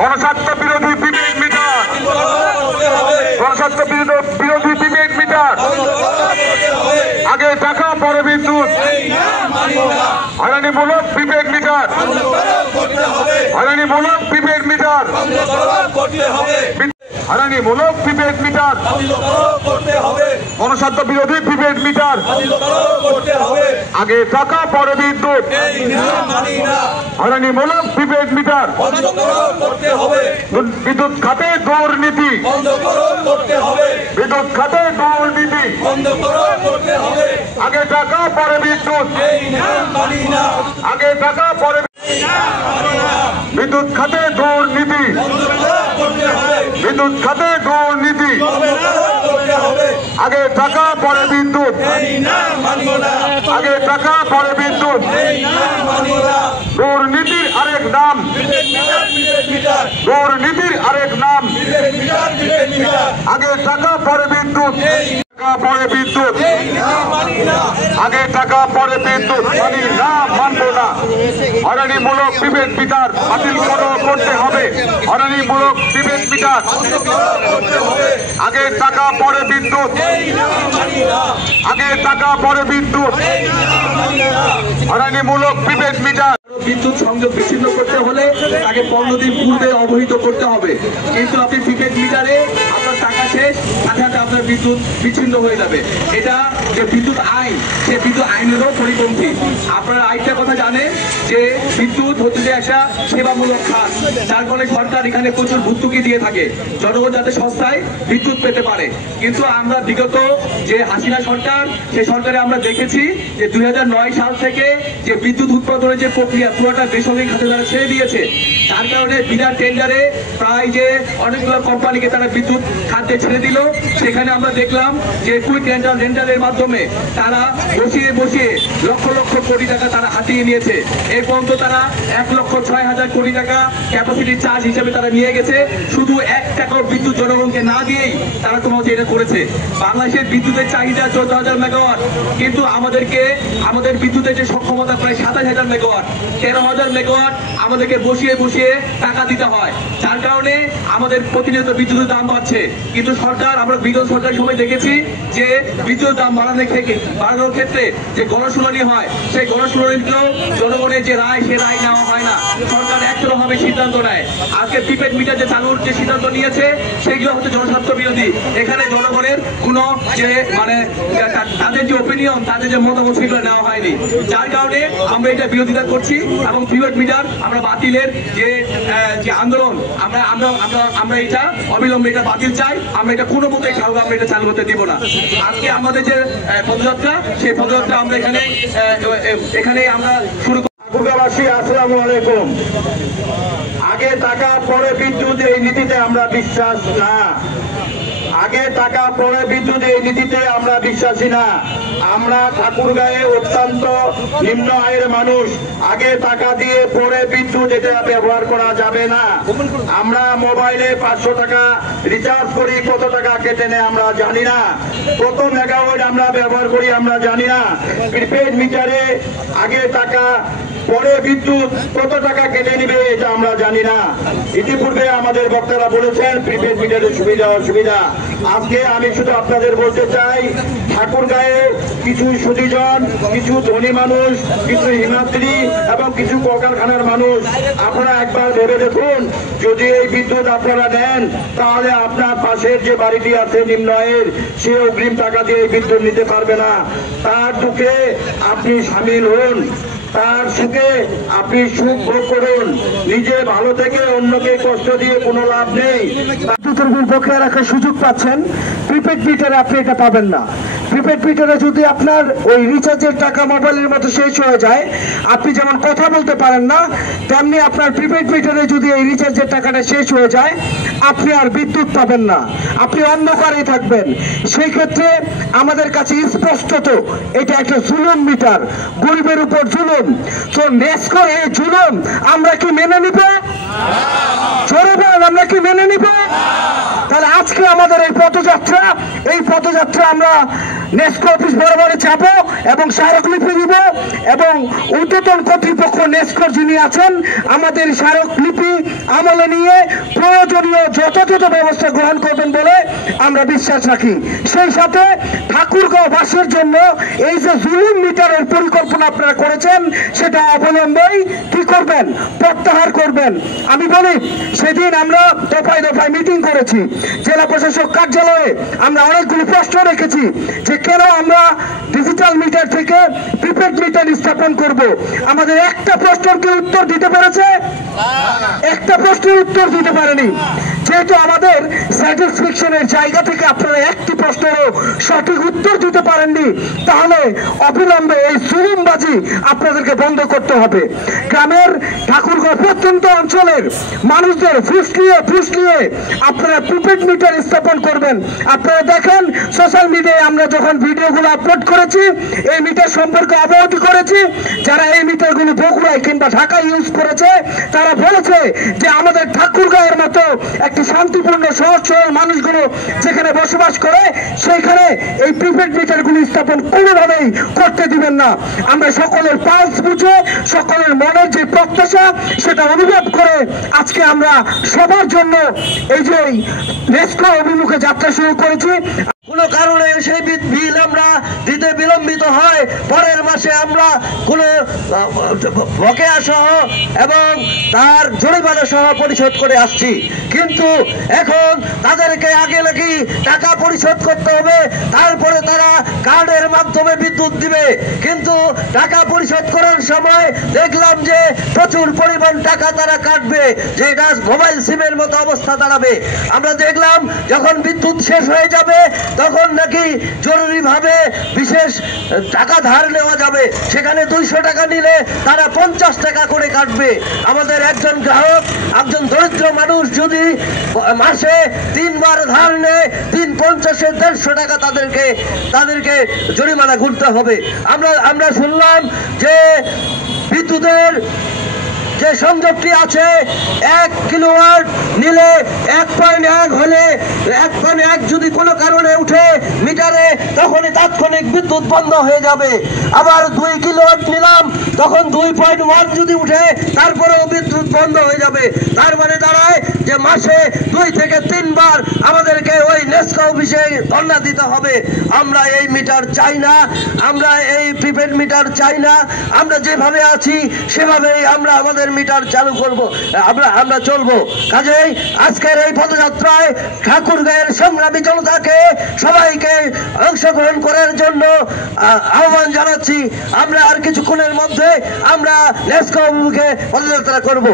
গণস্বার্থ বিরোধী বিবেক মিটার, গণস্বার্থ বিরোধী বিবেক মিটার। আগে টাকা পরে বিদ্যুৎ, হয়রানিমূলক বিবেক মিটার, হয়রানিমূলক বিবেক মিটার, হয়রানিমূলক বিবেক মিটার, গণস্বার্থ বিরোধী বিবেক মিটার। আগে টাকা পরে বিদ্যুৎ, হয়রানিমূলক বিবেক মিটার। বিদ্যুৎ খাতে দুর্নীতি, বিদ্যুৎ খাতে দুর্নীতি। আগে টাকা পরে বিদ্যুৎ, আগে টাকা পরে বিদ্যুৎ খাতে দুর্নীতি, বিদ্যুৎ খাতে দুর্নীতি। আগে টাকা পরে বিদ্যুৎ, আগে টাকা পরে বিদ্যুৎ। দুর্নীতির আরেক নাম, দুর্নীতির আরেক নাম। আগে টাকা পরে বিদ্যুৎ, টাকা পরে বিদ্যুৎ, আগে টাকা পরে বিদ্যুৎ। মানি না, মানব না। হয়রানিমূলক বিবেক মিটার বাতিল করতে হবে, হয়রানিমূলক বিবেক মিটার। আগে টাকা পরে বিদ্যুৎ, আগে টাকা পরে বিদ্যুৎ, হয়রানিমূলক বিবেক মিটার। বিদ্যুৎ সংযোগ বিচ্ছিন্ন করতে হলে তাকে 15 দিন পূর্বে অবহিত করতে হবে, কিন্তু আপনি প্রিপেড মিটারে আপনার টাকা শেষ, সাথে সাথে আপনার বিদ্যুৎ বিচ্ছিন্ন হয়ে যাবে। এটা যে বিদ্যুৎ আইন, সে বিদ্যুৎ আইনেরও পরিপন্থী। আপনারা আরেকটা কথা জানেন যে বিদ্যুৎ হচ্ছে যে একটা সেবামূলক খাত, যার ফলে সরকার এখানে প্রচুর ভর্তুকি দিয়ে থাকে জনগণ যাতে সস্তায় বিদ্যুৎ পেতে পারে। কিন্তু আমরা বিগত যে হাসিনা সরকার, সেই সরকারে আমরা দেখেছি যে 2009 সাল থেকে যে বিদ্যুৎ উৎপাদনের যে প্রক্রিয়া পুরোটা বেসরকারি খাতে তারা ছেড়ে দিয়েছে, যার কারণে বিনা টেন্ডারে প্রায় যে অনেকগুলো কোম্পানিকে তারা বিদ্যুৎ খাতে ছেড়ে দিল। সেখানে আমরা দেখলাম যে কুইক রেন্টালের মাধ্যমে তারা বসিয়ে বসিয়ে লক্ষ লক্ষ কোটি টাকা তারা হাতিয়ে নিয়েছে। এই পর্যন্ত তারা 1,06,000 কোটি টাকা ক্যাপাসিটি চার্জ হিসেবে তারা নিয়ে গেছে। শুধু 1 টাকাও বিদ্যুৎ জনগণকে না দিয়েই তারা তোমাকে এটা করেছে। বাংলাদেশের বিদ্যুতের চাহিদা 14,000 মেগাওয়াট, কিন্তু আমাদের বিদ্যুতের যে সক্ষমতা প্রায় 27,000 মেগাওয়াট। 13,000 মেগাওয়াট আমাদেরকে বসিয়ে বসিয়ে টাকা দিতে হয়, যার কারণে আমাদের প্রতিনিয়ত বিদ্যুতের দাম বাড়ছে। কিন্তু সরকার, আমরা বিগত সরকারের সময় দেখেছি যে বিদ্যুতের দাম বাড়ানোর ক্ষেত্রে যে গণশুনানি হয়, সেই গণশুনানিতেও জনগণের যে রায়, সে রায় নেওয়া হয় না। সরকার একতরফাভাবে সিদ্ধান্ত নেয়। আজকে প্রিপেড মিটার যে চালুর যে সিদ্ধান্ত নিয়েছে, সেগুলো হচ্ছে জনস্বার্থ বিরোধী। এখানে জনগণের কোনো যে মানে তাদের যে ওপিনিয়ন, তাদের যে মতামত, সেগুলো নেওয়া হয়নি। যার কারণে আমরা এটা বিরোধিতা করছি এবং প্রিপেড মিটার আমরা বাতিলের যে আন্দোলন, আমরা এটা অবিলম্বে এটা বাতিল চাই। আমরা এটা কোনো মতেই আমরা এটা চালু হতে দিব না। আজকে আমাদের যে পদযাত্রা, সেই পদযাত্রা আমরা এখানে আমরা শুরু করি। ঠাকুরগাঁওবাসী, আসসালামু আলাইকুম। আগে টাকা পরে বিদ্যুৎ, এই নীতিতে আমরা বিশ্বাস না। আগে টাকা পরে বিদ্যুৎ, এই নীতিতে আমরা বিশ্বাসী না। আমরা ঠাকুরগাঁয়ে অত্যন্ত নিম্ন আয়ের মানুষ। আগে টাকা দিয়ে পরে বিদ্যুৎ এটা ব্যবহার করা যাবে না। আমরা মোবাইলে 500 টাকা রিচার্জ করি, কত টাকা কেটে নেয় আমরা জানি না। কত মেগাওয়াট আমরা ব্যবহার করি আমরা জানি না। প্রিপেড মিটারে আগে টাকা পরে বিদ্যুৎ কত টাকা কেটে নিবে এটা আমরা জানি না। ইতিপূর্বে আমাদের বক্তারা বলেছেন প্রিপেড মিটারের সুবিধা অসুবিধা। আজকে আমি শুধু আপনাদের বলতে চাই, ঠাকুরগাঁয়ে কিছু সুধীজন, কিছু ধনী মানুষ, কিছু হিমাদ্রি এবং কিছু কলকারখানার মানুষ, আপনারা একবার ভেবে দেখুন, যদি এই বিদ্যুৎ আপনারা নেন, তাহলে আপনার পাশের যে বাড়িটি আছে নিম্ন আয়ের, সে অগ্রিম টাকা দিয়ে এই বিদ্যুৎ নিতে পারবে না। তার দুঃখে আপনি সামিল হন, তার সুখে আপনি সুখ ভোগ করুন। নিজে ভালো থেকে অন্যকে কষ্ট দিয়ে কোনো লাভ নেই। বিদ্যুতের বিল বকেয়া রাখার সুযোগ পাচ্ছেন, প্রিপেড মিটারে আপনি এটা পাবেন না। প্রিপেড মিটারে যদি আপনার ওই রিচার্জের টাকা মোবাইলের মতো শেষ হয়ে যায়, আপনি যেমন কথা বলতে পারেন না, তেমনি আপনার প্রিপেড মিটারে যদি এই রিচার্জের টাকাটা শেষ হয়ে যায়, আপনি আর বিদ্যুৎ পাবেন না, আপনি অন্ধকারেই থাকবেন। সেই ক্ষেত্রে আমাদের কাছে স্পষ্টত এটা একটা জুলুম মিটার, গরিবের উপর জুলুম। তো নেস্কো এই জুলুম আমরা কি মেনে নিব? জোরে বলেন, আমরা কি মেনে নিব? তাহলে আজকে আমাদের এই পদযাত্রা আমরা নেস্কো অফিস বরাবরে যাবো এবং স্মারকলিপি দিব এবং ঊর্ধ্বতন কর্তৃপক্ষ নেস্কোর যিনি আছেন আমাদের স্মারকলিপি আমলে নিয়ে প্রয়োজনীয় যথাযথ ব্যবস্থা গ্রহণ করবেন বলে আমরা বিশ্বাস রাখি। সেই সাথে ঠাকুরগাঁওবাসীর জন্য এই যে জুলুম মিটারের পরিকল্পনা আপনারা করেছেন সেটা অবলম্বনেই কি করবেন, প্রত্যাহার করবেন। আমি বলি সেদিন আমরা দফায় দফায় মিটিং করেছি, জেলা প্রশাসক কার্যালয়ে আমরা অনেকগুলো প্রশ্ন রেখেছি যে কেন আমরা ডিজিটাল মিটার থেকে প্রিপেড মিটার স্থাপন করব। আমাদের একটা প্রশ্নের কি উত্তর দিতে পেরেছে? একটা প্রশ্নের উত্তর দিতে পারেনি। যেহেতু আমাদের স্যাটিসফ্যাকশনের জায়গা থেকে আপনারা একটি প্রশ্নেরও সঠিক উত্তর দিতে পারেননি, তাহলে অবিলম্বে এই জুলুমবাজি আপনাদেরকে বন্ধ করতে হবে। গ্রামের ঠাকুরগাঁও প্রত্যন্ত অঞ্চলের মানুষদের ফুসলিয়ে আপনারা প্রিপেড মিটার স্থাপন করবেন। আপনারা দেখেন সোশ্যাল মিডিয়ায় আমরা যখন ভিডিওগুলো আপলোড করেছি, এই মিটার সম্পর্কে অবগত করেছি, যারা এই মিটারগুলো বগুড়ায় কিংবা ঢাকায় ইউজ করেছে তারা বলেছে যে আমাদের ঠাকুরগাঁওয়ের মতো একটি শান্তিপূর্ণ সহজ সরল মানুষগুলো যেখানে বসবাস করে সেইখানে এই প্রিপেড মিটারগুলো স্থাপন কোনোভাবেই করতে দিবেন না। আমরা সকলের পালস বুঝে সকলের মনের যে প্রত্যাশা সেটা অনুভব করে আজকে আমরা সবার জন্য এই যে নেস্কো অভিমুখে যাত্রা শুরু করেছি। কোনো কারণে সেই বিল আমরা দিতে বিলম্বিত হয়, পরের মাসে আমরা কোনো বকেয়া সহ এবং তার জরিমানা সহ পরিশোধ করে আসছি। কিন্তু এখন তাদেরকে আগে নাকি টাকা পরিশোধ করতে হবে, তারপরে তারা কার্ডের মাধ্যমে বিদ্যুৎ দিবে। কিন্তু টাকা পরিশোধ করার সময় দেখলাম যে প্রচুর পরিমাণ টাকা তারা কাটবে, যে এটা মোবাইল সিমের মতো অবস্থা দাঁড়াবে। আমরা দেখলাম যখন বিদ্যুৎ শেষ হয়ে যাবে তখন নাকি জরুরিভাবে বিশেষ টাকা ধার নেওয়া যাবে, সেখানে 200 টাকা নিলে তারা 50 টাকা করে কাটবে। আমাদের একজন গ্রাহক, একজন দরিদ্র মানুষ যদি মাসে 3 বার ধার নেয়, 3×50 150 টাকা তাদেরকে জরিমানা ঘুরতে হবে। আমরা শুনলাম যে বিদ্যুতের যে সংযোগটি আছে 1 কিলোওয়াট নিলে 1.1 হলে 1.1 যদি কোনো কারণে উঠে মিটারে তখনই তাৎক্ষণিক বিদ্যুৎ বন্ধ হয়ে যাবে। আবার 2 কিলোওয়াট নিলাম তখন 2.1 যদি উঠে তারপরেও বিদ্যুৎ বন্ধ হয়ে যাবে। তার মানে দাঁড়ায় যে মাসে 2 থেকে 3 বার আমাদেরকে ওই নেস্কো অফিসে ধর্ণা দিতে হবে। আমরা এই মিটার চাই না, আমরা এই প্রিপেড মিটার চাই না। আমরা যেভাবে আছি সেভাবেই আমরা আমাদের মিটার চালু করব, আমরা চলবো। কাজেই আজকের এই পদযাত্রায় ঠাকুরগাঁয়ের সংগ্রামী জনতাকে সবাইকে অংশগ্রহণ করার জন্য আহ্বান জানাচ্ছি। আমরা আর কিছুক্ষণের মধ্যে আমরা নেস্কো অভিমুখে পদযাত্রা করব।